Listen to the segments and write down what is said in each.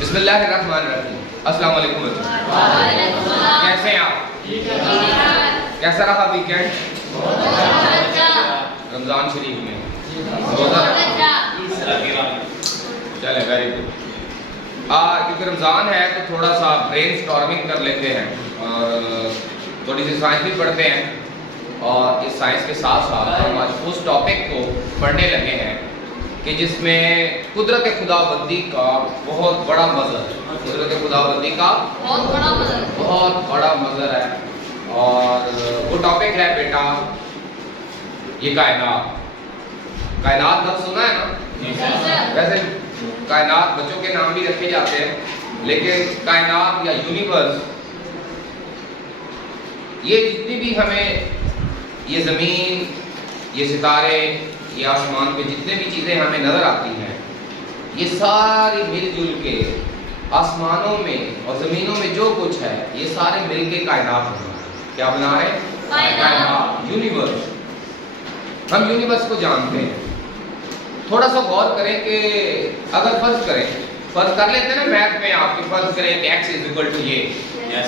بسم اللہ الرحمن الرحیم۔ السلام علیکم۔ کیسے ہیں آپ؟ کیسا رہا ویکینڈ؟ رمضان شریف میں روزہ چلے ویری گڈ۔ کیونکہ رمضان ہے تو تھوڑا سا برین اسٹارمنگ کر لیتے ہیں اور تھوڑی سی سائنس بھی پڑھتے ہیں، اور اس سائنس کے ساتھ ساتھ ہم آج اس ٹاپک کو پڑھنے لگے ہیں کہ جس میں قدرت خدا بندی کا بہت بڑا مظہر ہے۔ قدرت خدا بندی کا بہت بڑا مظہر ہے، اور وہ ٹاپک ہے بیٹا یہ کائنات۔ کائنات لفظ سنا ہے نا؟ ویسے کائنات بچوں کے نام بھی رکھے جاتے ہیں، لیکن کائنات یا یونیورس یہ جتنی بھی ہمیں یہ زمین، یہ ستارے، یہ آسمان پہ جتنے بھی چیزیں ہمیں نظر آتی ہیں، یہ ساری مل جل کے آسمانوں میں اور زمینوں میں جو کچھ ہے یہ سارے مل کے کائنات بنا رہے ہیں۔ کیا بنا رہے ہیں؟ کائنات، یونیورس۔ ہم یونیورس کو جانتے ہیں۔ تھوڑا سا غور کریں کہ اگر فرض کر لیتے ہیں نا میتھ میں، آپ کی فرض کریں کہ x = یہ،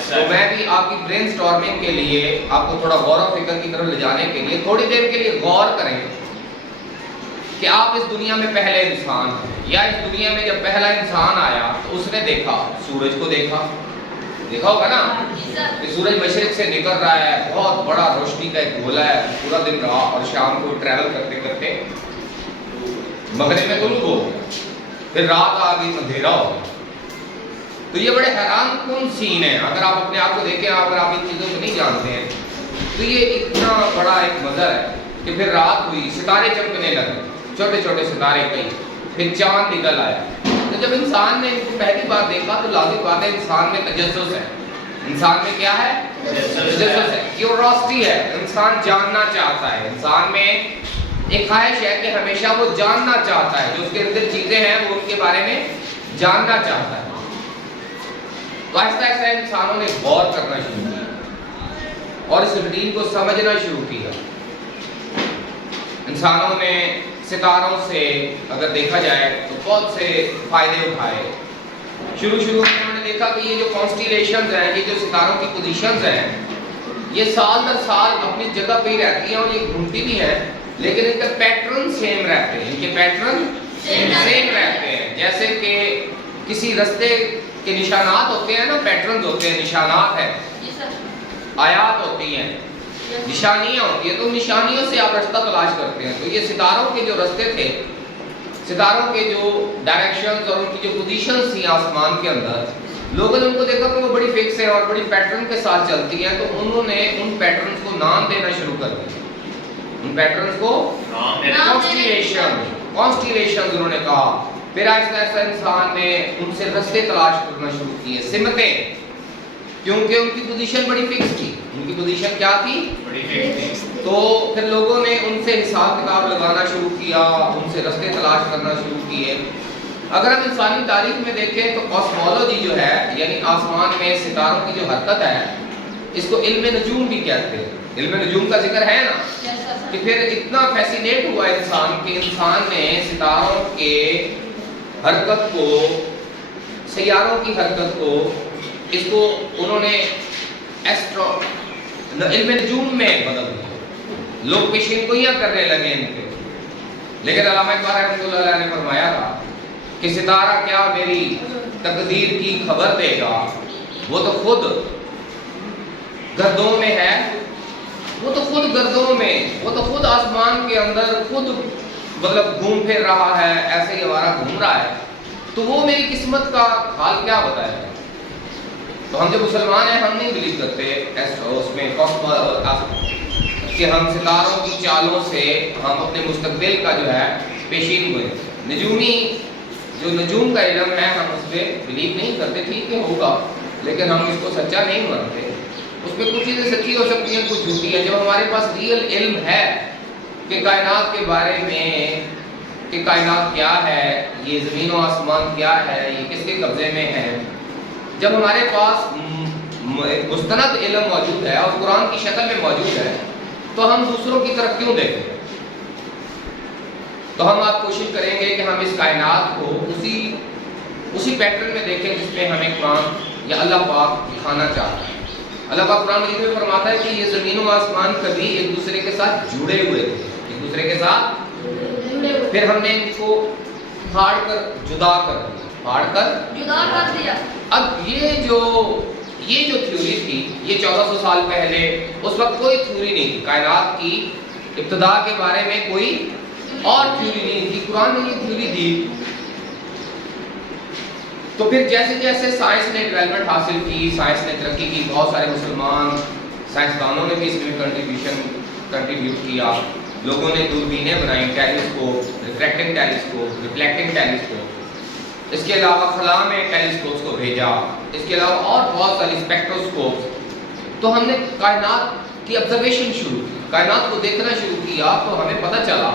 تو میں بھی آپ کی برین اسٹارمنگ کے لیے، آپ کو تھوڑا غور و فکر کی طرف لے جانے کے لیے تھوڑی دیر کے لیے غور کریں کہ آپ اس دنیا میں پہلے انسان ہیں، یا اس دنیا میں جب پہلا انسان آیا تو اس نے دیکھا سورج کو، دیکھا ہوگا نا کہ سورج مشرق سے نکل رہا ہے، بہت بڑا روشنی کا ایک گولا ہے، پورا دن رہا اور شام کو ٹریول کرتے کرتے مغرب میں طلوع ہو گیا، پھر رات آ گئی، اندھیرا ہو گیا۔ تو یہ بڑے حیران کن سین ہے، اگر آپ اپنے آپ کو دیکھیں، اگر آپ ان چیزوں کو نہیں جانتے ہیں تو یہ اتنا بڑا ایک منظر ہے کہ پھر رات ہوئی، ستارے چمکنے لگے، چھوٹے چھوٹے ستارے کئی، پھر چاند نکل آیا۔ تو جب انسان نے ان کو پہلی بار دیکھا تو لازم بات ہے انسان میں تجسس ہے۔ انسان میں کیا ہے؟ تجسس ہے، کیوریوسٹی ہے، انسان جاننا چاہتا ہے۔ انسان میں ایک خواہش ہے کہ ہمیشہ وہ جاننا چاہتا ہے، جو اس کے اندر چیزیں ہیں وہ ان کے بارے میں جاننا چاہتا ہے۔ تو آہستہ آہستہ انسانوں نے غور کرنا شروع کیا اور اس روٹین کو سمجھنا شروع کیا۔ انسانوں نے ستاروں سے اگر دیکھا جائے تو بہت سے فائدے اٹھائے۔ شروع میں انہوں نے دیکھا کہ یہ جو کانسٹیلیشنز ہیں، یہ جو ستاروں کی پوزیشنز ہیں، یہ سال در سال اپنی جگہ پہ ہی رہتی ہیں اور یہ گھومتی بھی ہیں، لیکن ان کے پیٹرن سیم رہتے ہیں۔ ان کے پیٹرن سیم رہتے ہیں، جیسے کہ کسی رستے کے نشانات ہوتے ہیں نا، پیٹرنز ہوتے ہیں، نشانات ہیں، آیات ہوتی ہیں، نشانیاں ہوتی ہیں، تو نشانیوں سے آپ رستہ تلاش کرتے ہیں۔ تو یہ ستاروں کے جو رستے تھے، ستاروں کے جو ڈائریکشنز اور ان کی جو پوزیشنز تھیں آسمان کے اندر، لوگوں نے ان کو دیکھا کہ وہ بڑی فکس ہے اور بڑی پیٹرن کے ساتھ چلتی ہیں، تو انہوں نے ان پیٹرنز کو نام دینا شروع کر دیا۔ ان پیٹرنز کو کانسٹیلیشنز انہوں نے کہا۔ پھر آہستہ آہستہ انسان نے ان سے رستے تلاش کرنا شروع کیے، سمتیں، کیونکہ ان کی پوزیشن بڑی فکس تھی۔ ان کی پوزیشن کیا تھی؟ بڑی فکس تھی۔ تو پھر لوگوں نے ان سے حساب کتاب لگانا شروع کیا، ان سے رستے تلاش کرنا شروع کیے۔ اگر ہم انسانی تاریخ میں دیکھیں تو کاسمولوجی جو ہے، یعنی آسمان میں ستاروں کی جو حرکت ہے، اس کو علم نجوم بھی کہتے ہیں۔ علم نجوم کا ذکر ہے نا، کہ پھر اتنا فیسینیٹ ہوا انسان کہ انسان نے ستاروں کے حرکت کو، سیاروں کی حرکت کو، اس کو انہوں نے علم نجوم میں بدل دیا۔ لوگ پیشین گوئیاں کرنے لگے ان پہ، لیکن علامہ اقبال رحمۃ اللہ علیہ نے فرمایا تھا کہ ستارہ کیا میری تقدیر کی خبر دے گا، وہ تو خود گردوں میں ہے، وہ تو خود گردوں میں، وہ تو خود آسمان کے اندر خود گھوم پھر رہا ہے، ایسے ہی ہمارا گھوم رہا ہے، تو وہ میری قسمت کا حال کیا بتائے گا۔ تو ہم جو مسلمان ہیں، ہم نہیں بلیو کرتے اس میں کہ ہم ستاروں کی چالوں سے ہم اپنے مستقبل کا جو ہے پیشین گوئی، نجومی جو نجوم کا علم ہے ہم اس پہ بلیو نہیں کرتے۔ ٹھیک ہے ہوگا، لیکن ہم اس کو سچا نہیں مانتے۔ اس میں کچھ چیزیں سچی ہو سکتی ہیں، کچھ جھوٹی ہیں۔ جب ہمارے پاس ریئل علم ہے کہ کائنات کے بارے میں، کہ کائنات کیا ہے، یہ زمین و آسمان کیا ہے، یہ کس کے قبضے میں ہے، جب ہمارے پاس مستند علم موجود ہے اور قرآن کی شکل میں موجود ہے، تو ہم دوسروں کی طرف کیوں دیکھیں؟ تو ہم آپ کوشش کریں گے کہ ہم اس کائنات کو اسی اسی پیٹرن میں دیکھیں جس میں ہمیں قرآن یا اللہ پاک دکھانا چاہتا ہے۔ اللہ پاک قرآن مجید میں فرماتا ہے کہ یہ زمین و آسمان کبھی ایک دوسرے کے ساتھ جڑے ہوئے تھے، ایک دوسرے کے ساتھ، پھر ہم نے ان کو پھاڑ کر جدا کر دیا، پھاڑ کر جدا کر دیا۔ اب یہ جو تھیوری تھی، یہ 1400 سال پہلے، اس وقت کوئی تھیوری نہیں تھی کائنات کی ابتدا کے بارے میں، کوئی اور تھیوری نہیں تھی، قرآن نے یہ تھیوری دی۔ تو پھر جیسے جیسے سائنس نے ڈیولپمنٹ حاصل کی، سائنس نے ترقی کی، بہت سارے مسلمان سائنسدانوں نے بھی اس میں کنٹریبیوٹ کیا، لوگوں نے دوربینیں بنائی، ٹیلیسکوپ، ریفریکٹنگ ٹیلیسکوپ، ریفلیکٹنگ ٹیلیسکوپ، اس کے علاوہ خلا میں ٹیلیسکوپس کو بھیجا، اس کے علاوہ اور بہت ساری اسپیکٹروسکوپ۔ تو ہم نے کائنات کی آبزرویشن شروع کی، کائنات کو دیکھنا شروع کیا، تو ہمیں پتہ چلا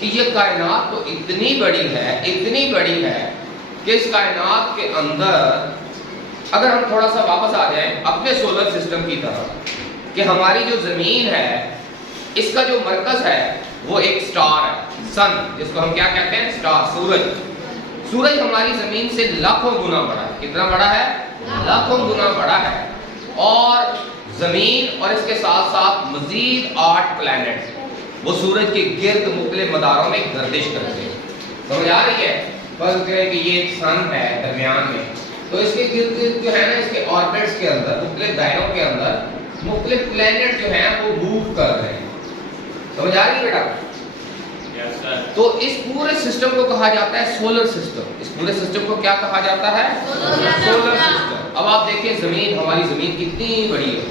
کہ یہ کائنات تو اتنی بڑی ہے، اتنی بڑی ہے کہ اس کائنات کے اندر اگر ہم تھوڑا سا واپس آ جائیں اپنے سولر سسٹم کی طرف، کہ ہماری جو زمین ہے اس کا جو مرکز ہے وہ ایک سٹار ہے، سن، جس کو ہم کیا کہتے ہیں، سٹار، سورج۔ سورج ہماری زمین سے لاکھوں گنا بڑا ہے۔ کتنا بڑا ہے؟ لاکھوں گنا بڑا ہے۔ اور زمین اور اس کے ساتھ ساتھ مزید 8 پلانٹس وہ سورج کے گرد مختلف مداروں میں گردش کرتے ہیں۔ سمجھ آ رہی ہے؟ فرض کریں کہ یہ ایک سن ہے درمیان میں، تو اس کے گرد گرد جو ہے نا، اس کے آربٹس کے اندر، مختلف دائروں کے اندر مختلف پلانٹ جو ہیں وہ موو کر رہے ہیں۔ سمجھ آ رہی ہے بیٹا؟ تو اس پورے سسٹم کو کہا جاتا ہے سولر سسٹم۔ اس پورے سسٹم کو کیا کہا جاتا ہے؟ Solar system. اب آپ دیکھیں زمین، ہماری زمین کتنی بڑی ہے،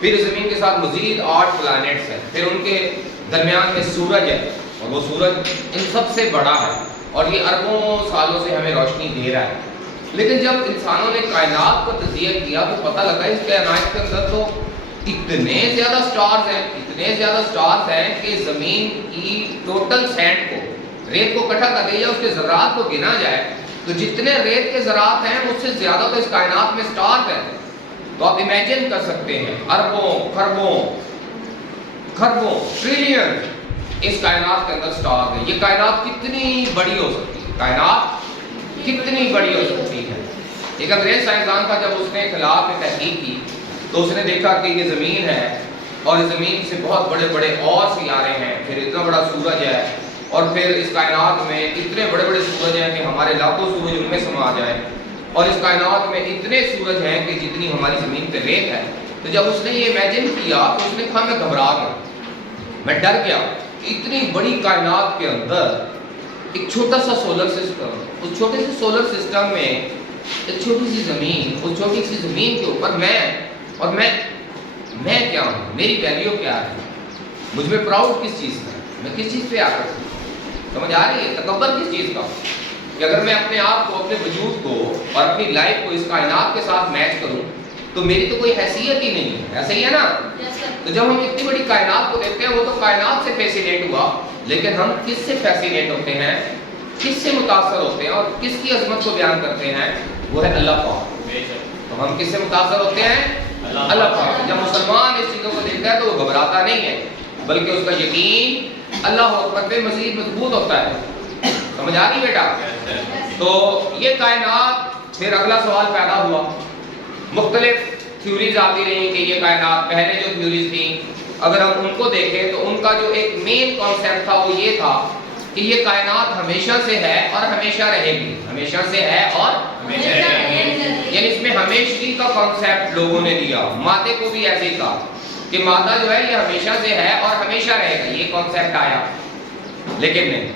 پھر زمین کے ساتھ مزید 8 پلانٹس ہیں، پھر ان کے درمیان میں سورج ہے، اور وہ سورج ان سب سے بڑا ہے، اور یہ اربوں سالوں سے ہمیں روشنی دے رہا ہے۔ لیکن جب انسانوں نے کائنات کو تجزیہ کیا تو پتہ لگا اس کائنات کے اندر تو اتنے زیادہ سٹارز ہیں، اتنے زیادہ سٹارز ہیں کہ زمین کی ٹوٹل سینڈ کو، ریت کو اکٹھا کر دیا، اس کے ذرات کو گنا جائے تو جتنے ریت کے ذرات ہیں اس سے زیادہ تو اس کائنات میں سٹارز ہیں۔ تو آپ امیجن کر سکتے ہیں اربوں، خربوں، ٹریلین اس کائنات کے اندر سٹارز ہیں۔ یہ کائنات کتنی بڑی ہو سکتی ہے، کائنات کتنی بڑی ہو سکتی ہے۔ ایک انگریز سائنسدان تھا، جب اس نے خلا میں تحقیق کی تو اس نے دیکھا کہ یہ زمین ہے، اور زمین سے بہت بڑے بڑے اور سیارے ہیں، پھر اتنا بڑا سورج ہے، اور پھر اس کائنات میں اتنے بڑے بڑے سورج ہیں کہ ہمارے لاکھوں سورج ان میں سما جائیں، اور اس کائنات میں اتنے سورج ہیں کہ جتنی ہماری زمین پہ ریت ہے۔ تو جب اس نے یہ امیجن کیا تو اس نے کہا میں گھبرا گیا، میں ڈر گیا کہ اتنی بڑی کائنات کے اندر ایک چھوٹا سا سولر سسٹم، اس چھوٹے سے سولر سسٹم میں ایک چھوٹی سی زمین، اس چھوٹی سی زمین کے اوپر میں کیا ہوں، میری ویلیو کیا ہے، مجھ میں پراؤڈ کس چیز کا ہے، میں کس چیز پہ آ کر سمجھ آ رہی ہے، تکبر کس چیز کا، کہ اگر میں اپنے آپ کو، اپنے وجود کو اور اپنی لائف کو اس کائنات کے ساتھ میچ کروں تو میری تو کوئی حیثیت ہی نہیں ہے، ایسا ہی ہے نا؟ تو جب ہم اتنی بڑی کائنات کو دیکھتے ہیں، وہ تو کائنات سے فیسینیٹ ہوا، لیکن ہم کس سے فیسینیٹ ہوتے ہیں، کس سے متاثر ہوتے ہیں، اور کس کی عظمت کو بیان کرتے ہیں؟ وہ ہے اللہ پاک۔ تو ہم کس سے متاثر ہوتے ہیں؟ اللہ پاک۔ جب مسلمان اس چیزوں کو دیکھتا ہے تو وہ گھبراتا نہیں ہے، بلکہ اس کا یقین اللہ اکبر پہ مزید مضبوط ہوتا ہے۔ سمجھ آ رہی بیٹا؟ تو یہ کائنات، پھر اگلا سوال پیدا ہوا، مختلف تھیوریز آتی رہی کہ یہ کائنات، پہلے جو تھیوریز تھیں اگر ہم ان کو دیکھیں تو ان کا جو ایک مین کانسیپٹ تھا وہ یہ تھا کہ یہ کائنات ہمیشہ سے ہے اور ہمیشہ رہے گی، ہمیشہ سے ہے اور ہمیشہ رہے گی، یعنی اس میں ہمیشگی کا کانسیپٹ لوگوں نے دیا۔ مادے کو بھی ایسے ہی کہا کہ مادہ جو ہے یہ ہمیشہ سے ہے اور ہمیشہ رہے گا، یہ کانسیپٹ آیا۔ لیکن نہیں،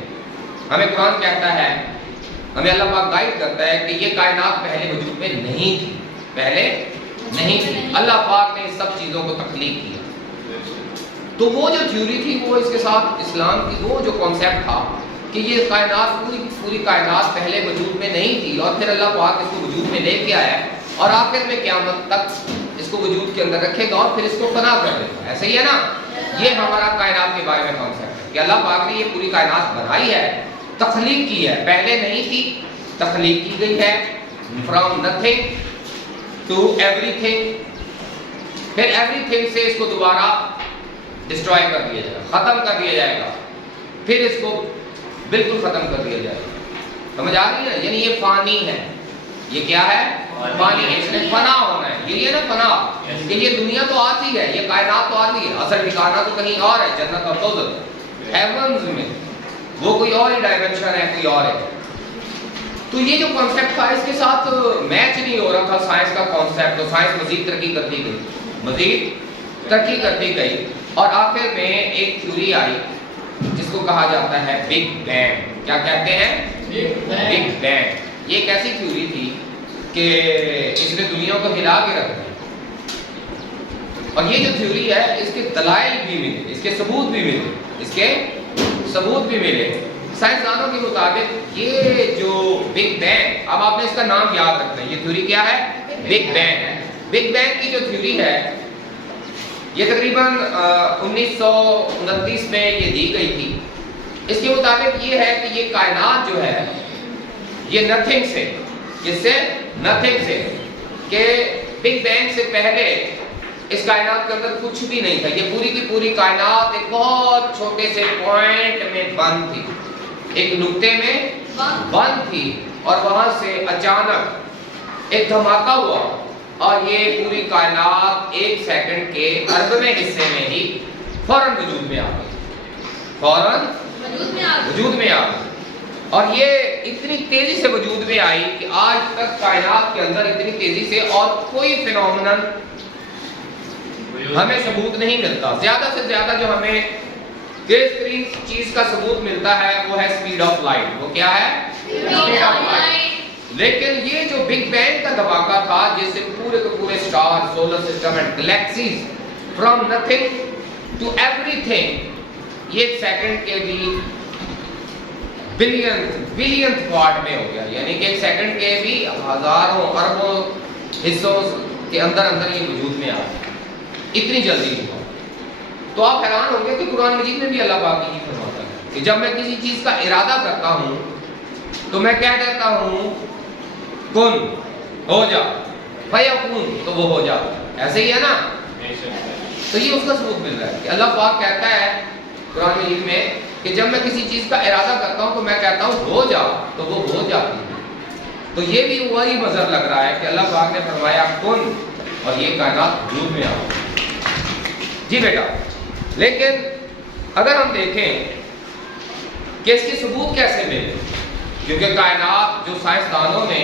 ہمیں قرآن کہتا ہے، ہمیں اللہ پاک گائیڈ کرتا ہے کہ یہ کائنات پہلے وجود میں نہیں تھی، پہلے نہیں تھی، اللہ پاک نے سب چیزوں کو تخلیق کیا۔ تو وہ جو تھیوری تھی وہ اس کے ساتھ اسلام کی وہ جو کانسیپٹ تھا کہ یہ کائنات پوری کائنات پہلے وجود میں نہیں تھی اور پھر اللہ پاک اس کو وجود میں لے کے آیا اور آخر میں قیامت تک اس کو وجود کے اندر رکھے گا اور پھر اس کو فنا کر دے گا۔ ایسا ہی ہے نا؟ یہ ہمارا کائنات کے بارے میں کانسیپٹ ہے کہ اللہ پاک نے یہ پوری کائنات بنائی ہے، تخلیق کی ہے، پہلے نہیں تھی، تخلیق کی گئی ہے، from nothing to everything, پھر ایوری تھنگ سے اس کو دوبارہ ڈسٹرائے کر دیا جائے گا، ختم کر دیا جائے گا، پھر اس کو بالکل ختم کر دیا جائے گا۔ سمجھ آ رہی ہے؟ یعنی یہ فانی ہے، یہ کیا ہے؟ فانی ہے، اس نے فنا ہونا ہے، یہ نا فنا کہ یہ دنیا تو آتی ہے، یہ کائنات تو آتی ہے، اصل ٹھکانہ تو کہیں اور ہے، جنت اور دوزخ، ہیونز میں، وہ کوئی اور ہی ڈائمنشن ہے، کوئی اور ہے۔ تو یہ جو کانسیپٹ تھا اس کے ساتھ میچ نہیں ہو رہا تھا سائنس کا کانسیپٹ، تو سائنس مزید ترقی کرتی گئی، مزید ترقی کرتی گئی، اور آخر میں ایک تھیوری آئی جس کو کہا جاتا ہے بگ بینگ۔ کیا کہتے ہیں؟ Big bang. یہ ایک ایسی تھیوری تھی کہ اس نے دنیا کو ہلا کے رکھ دیا، اور یہ جو تھیوری ہے اس کے دلائل بھی ملے، اس کے ثبوت بھی ملے، اس کے ثبوت بھی ملے۔ سائنسدانوں کے مطابق یہ جو بگ بینگ، اب آپ نے اس کا نام یاد رکھنا ہے، یہ تھیوری کیا ہے؟ Big bang. بگ بینگ کی جو تھیوری ہے یہ تقریباً 1929 میں یہ دی گئی تھی۔ اس کے مطابق یہ ہے کہ یہ کائنات جو ہے یہ نتھنگ سے، جس سے نتھنگ سے، کہ بگ بینگ سے پہلے اس کائنات کے اندر کچھ بھی نہیں تھا، یہ پوری کی پوری کائنات ایک بہت چھوٹے سے پوائنٹ میں بند تھی، ایک نقطے میں بند تھی، اور وہاں سے اچانک ایک دھماکہ ہوا اور یہ پوری کائنات ایک سیکنڈ کے اربویں حصے میں ہی فوراً وجود میں آ گئی، فوراً وجود میں آ گئی، اور یہ اتنی تیزی سے وجود میں آئی کہ آج تک کائنات کے اندر اتنی تیزی سے اور کوئی فینومینن ہمیں ثبوت نہیں ملتا۔ زیادہ سے زیادہ جو ہمیں تیز ترین چیز کا ثبوت ملتا ہے وہ ہے سپیڈ آف لائٹ۔ وہ کیا ہے؟ Speed of light. لیکن یہ جو بگ بینگ کا دھماکہ تھا جس سے پورے کے پورے star, solar system and galaxies from nothing to everything, یہ ایک سیکنڈ کے بھی بلین پارٹ میں ہو گیا، یعنی کہ ایک سیکنڈ کے بھی ہزاروں اربوں حصوں کے اندر اندر یہ وجود میں آ گیا، اتنی جلدی ہوا۔ تو آپ حیران ہوں گے کہ قرآن مجید میں بھی اللہ پاک یہ فرماتا ہے کہ جب میں کسی چیز کا ارادہ کرتا ہوں تو میں کہہ دیتا ہوں کن، ہو جا، فیکون، تو وہ ہو جاتا، ایسے ہی ہے نا؟ تو یہ اس کا ثبوت مل رہا ہے کہ اللہ پاک کہتا ہے قرآن مجید میں کہ جب میں کسی چیز کا ارادہ کرتا ہوں تو میں کہتا ہوں ہو جا، تو وہ ہو جاتی ہے۔ تو یہ بھی وہی مظہر لگ رہا ہے کہ اللہ پاک نے فرمایا کن، اور یہ کائنات وجود میں آ گئی۔ جی بیٹا، لیکن اگر ہم دیکھیں کہ اس کی ثبوت کیسے ملے، کیونکہ کائنات جو سائنسدانوں نے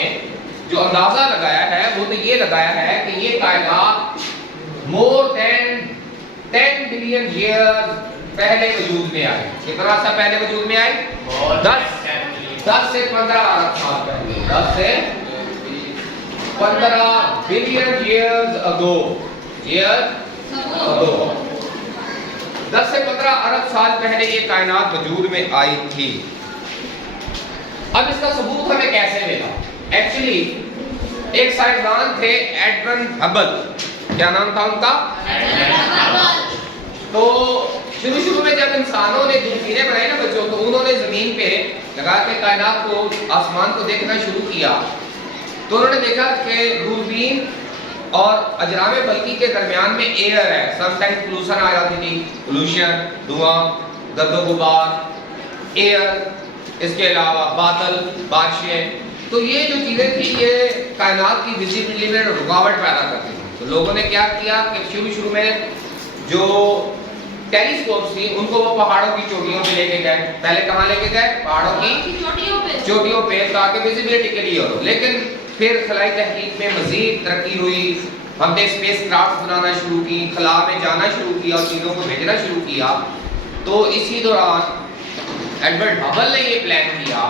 جو اندازہ لگایا ہے وہ تو یہ لگایا ہے کہ یہ کائنات مور دین 10 بلین ایئر پہلے وجود میں آئی۔ کتنا سا پہلے وجود میں آئی؟ 10 سے 15 ارب سال پہلے، 10 سے 15 بلین ایئرز اگو، 10 سے 15 ارب سال پہلے یہ کائنات وجود میں آئی تھی۔ اب اس کا ثبوت ہمیں کیسے ملا؟ ایکچولی ایک سائنسدان تھے ایڈون ہبل، کیا نام تھا ان کا؟ تو شروع میں جب انسانوں نے دوربینیں بنائی نا بچوں، تو انہوں نے زمین پہ لگا کے کائنات کو، آسمان کو دیکھنا شروع کیا، تو انہوں نے دیکھا کہ دوربین اور اجرام فلکی کے درمیان میں ایئر ہے، سم ٹائم پولوشن آ جاتی تھی، پولوشن، دھواں، گرد و غبار، ایئر، اس کے علاوہ بادل، بارشیں، تو یہ جو چیزیں تھیں یہ کائنات کی ویزیبلٹی میں رکاوٹ پیدا کرتی تھی۔ تو لوگوں نے کیا کیا کہ شروع میں جو ٹیلیسکوپس تھی ان کو وہ پہاڑوں کی چوٹیوں پہ لے کے گئے۔ پہلے کہاں لے کے گئے؟ پہاڑوں کی چوٹیوں پہ، تاکہ ویزیبلٹی کلیئر ہو۔ لیکن پھر خلائی تحقیق میں مزید ترقی ہوئی، ہم نے اسپیس کرافٹ بنانا شروع کی، خلا میں جانا شروع کیا اور چیزوں کو بھیجنا شروع کیا۔ تو اسی دوران ایڈورڈ ہبل نے یہ پلان کیا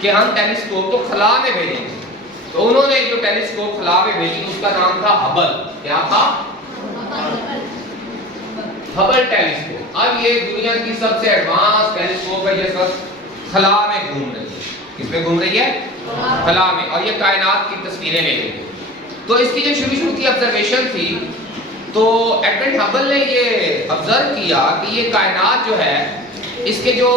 کہ ہم ٹیلیسکوپ کو خلا میں بھیجیں گے۔ تو انہوں نے جو ٹیلیسکوپ خلا میں بھیجی اس کا نام تھا ہبل۔ کیا تھا؟ Hubble telescope. اب یہ دنیا کی سب سے ایڈوانس ٹیلیسکوپ ہے، جس وقت خلا میں گھوم رہی ہے۔ کس میں گھوم رہی ہے؟ خلا میں، اور یہ کائنات کی تصویریں لے رہی ہے۔ تو اس کی جو شروع کی آبزرویشن تھی، تو ایڈورڈ ہبل نے یہ آبزرو کیا کہ یہ کائنات جو ہے اس کے جو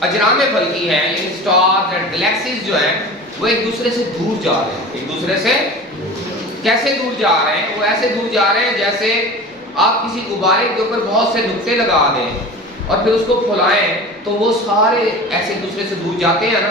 اجرام فلکی ہیں، یعنی سٹارز اینڈ گلیکسیز جو ہیں، وہ ایک دوسرے سے دور جا رہے ہیں۔ ایک دوسرے سے کیسے دور جا رہے ہیں؟ وہ ایسے دور جا رہے ہیں جیسے آپ کسی غبارے کے اوپر بہت سے نقطے لگا دیں اور پھر اس کو پھولائیں تو وہ سارے ایسے دوسرے سے دور جاتے ہیں نا،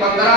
15